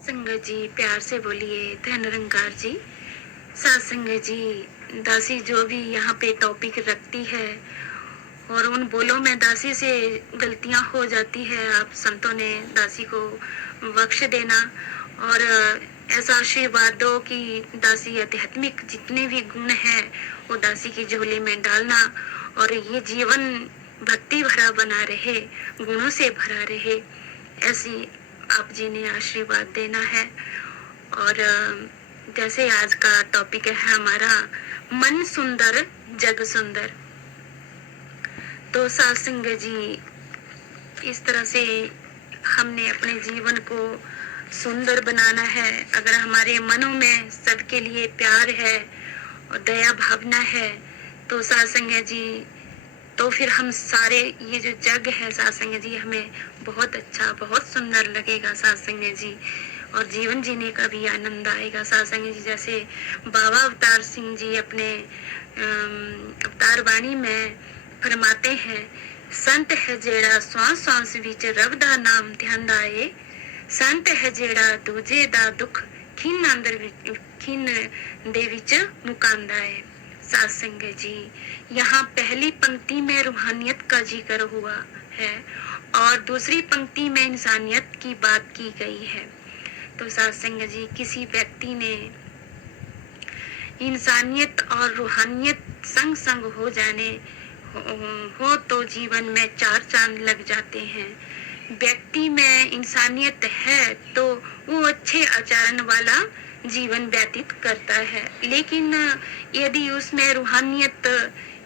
संगत जी प्यार से बोलिए। धन निरंकार जी, सात संगत जी, दासी जो भी यहाँ पे टॉपिक रखती है और उन बोलों में दासी से गलतियां हो जाती है, आप संतों ने दासी को बख्श देना और ऐसा आशीर्वाद दो कि दासी आध्यात्मिक जितने भी गुण हैं वो दासी की झोली में डालना और ये जीवन भक्ति भरा बना रहे, गुणों से भरा रहे, ऐसी आप जी ने आशीर्वाद देना है। और जैसे आज का टॉपिक है हमारा मन सुंदर जग सुंदर, तो सत्संग जी इस तरह से हमने अपने जीवन को सुंदर बनाना है। अगर हमारे मनों में सबके लिए प्यार है और दया भावना है तो सत्संग जी, तो फिर हम सारे ये जो जग है सत्संग जी हमें बहुत अच्छा बहुत सुंदर लगेगा सत्संग जी, और जीवन जीने का भी आनंद आएगा सत्संग जी। जैसे बाबा अवतार सिंह जी अपने अवतार वाणी में फरमाते हैं, संत है जेड़ा श्वास श्वास विच रब दा नाम ध्यान आए, संत है जेड़ा दूजे दा दुख खिन अंदर खिन दे विच मुकांदा है। सत्संग जी, यहाँ पहली पंक्ति में रूहानियत का जिक्र हुआ है और दूसरी पंक्ति में इंसानियत की बात की गई है। तो सत्संग जी, किसी व्यक्ति ने इंसानियत और रूहानियत संग संग हो जाने हो तो जीवन में चार चांद लग जाते हैं। व्यक्ति में इंसानियत है तो वो अच्छे आचरण वाला जीवन व्यतीत करता है, लेकिन यदि उसमें रूहानियत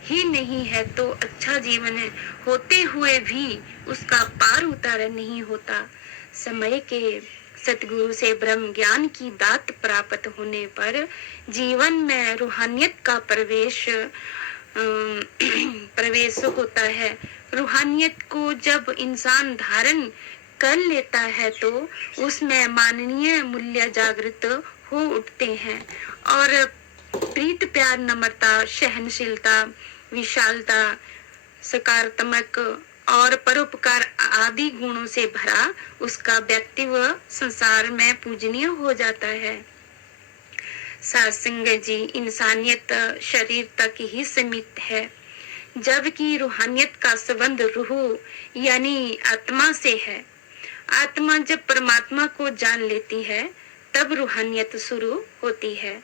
ही नहीं है तो अच्छा जीवन होते हुए भी उसका पार उतार नहीं होता। समय के सतगुरु से ब्रह्म ज्ञान की दात प्राप्त होने पर जीवन में रूहानियत का प्रवेश होता है। रूहानियत को जब इंसान धारण कर लेता है तो उसमें माननीय मूल्य जागृत हो उठते हैं और प्रीत प्यार नम्रता सहनशीलता विशालता सकारात्मक और परोपकार आदि गुणों से भरा उसका व्यक्तित्व संसार में पूजनीय हो जाता है। सत्संग जी, इंसानियत शरीर तक ही सीमित है, जबकि रूहानियत का संबंध रूह यानी आत्मा से है। आत्मा जब परमात्मा को जान लेती है तब रूहानियत शुरू होती है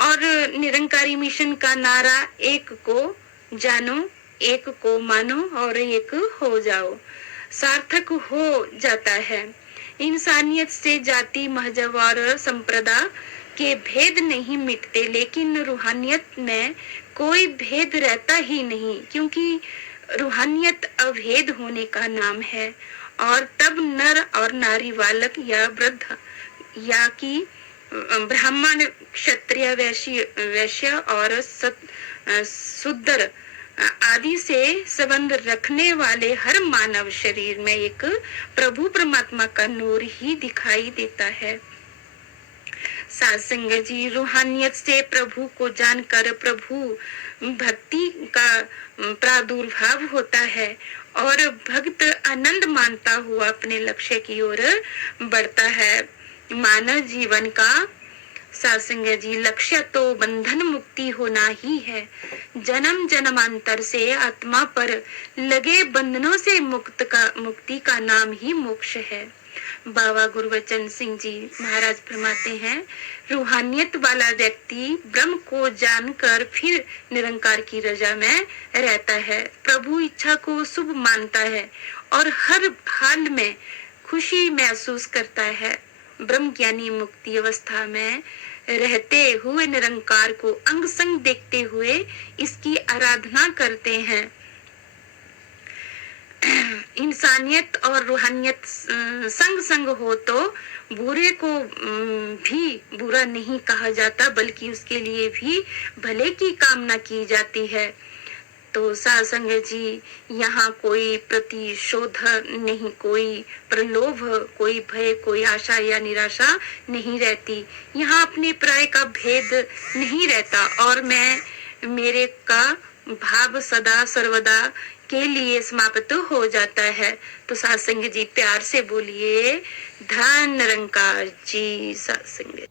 और निरंकारी मिशन का नारा एक को जानो, एक को मानो और एक हो जाओ सार्थक हो जाता है। इंसानियत से जाति महजब और संप्रदाय के भेद नहीं मिटते, लेकिन रूहानियत में कोई भेद रहता ही नहीं, क्योंकि रूहानियत अभेद होने का नाम है। और तब नर और नारी, बालक या वृद्ध या कि ब्राह्मण क्षत्रिय वैश्य और शूद्र आदि से संबंध रखने वाले हर मानव शरीर में एक प्रभु परमात्मा का नूर ही दिखाई देता है। सत्संग जी, रूहानियत से प्रभु को जानकर प्रभु भक्ति का प्रादुर्भाव होता है और भक्त आनंद मानता हुआ अपने लक्ष्य की ओर बढ़ता है। मानव जीवन का सत्संग जी लक्ष्य तो बंधन मुक्ति होना ही है। जन्म जन्मांतर से आत्मा पर लगे बंधनों से मुक्ति का नाम ही मोक्ष है। बाबा गुरबचन सिंह जी महाराज फरमाते हैं, रूहानियत वाला व्यक्ति ब्रह्म को जानकर फिर निरंकार की रजा में रहता है, प्रभु इच्छा को शुभ मानता है और हर हाल में खुशी महसूस करता है। ब्रह्म ज्ञानी मुक्ति अवस्था में रहते हुए निरंकार को अंग संग देखते हुए इसकी आराधना करते हैं। इंसानियत और रूहानियत संग संग हो तो बुरे को भी बुरा नहीं कहा जाता, बल्कि उसके लिए भी भले की कामना की जाती है। तो सत्संग जी, यहाँ कोई प्रतिशोध नहीं, कोई प्रलोभ, कोई भय, कोई आशा या निराशा नहीं रहती। यहाँ अपने प्राय का भेद नहीं रहता और मैं मेरे का भाव सदा सर्वदा के लिए समाप्त हो जाता है। तो सात संगत जी प्यार से बोलिए धन निरंकार जी। सात संगत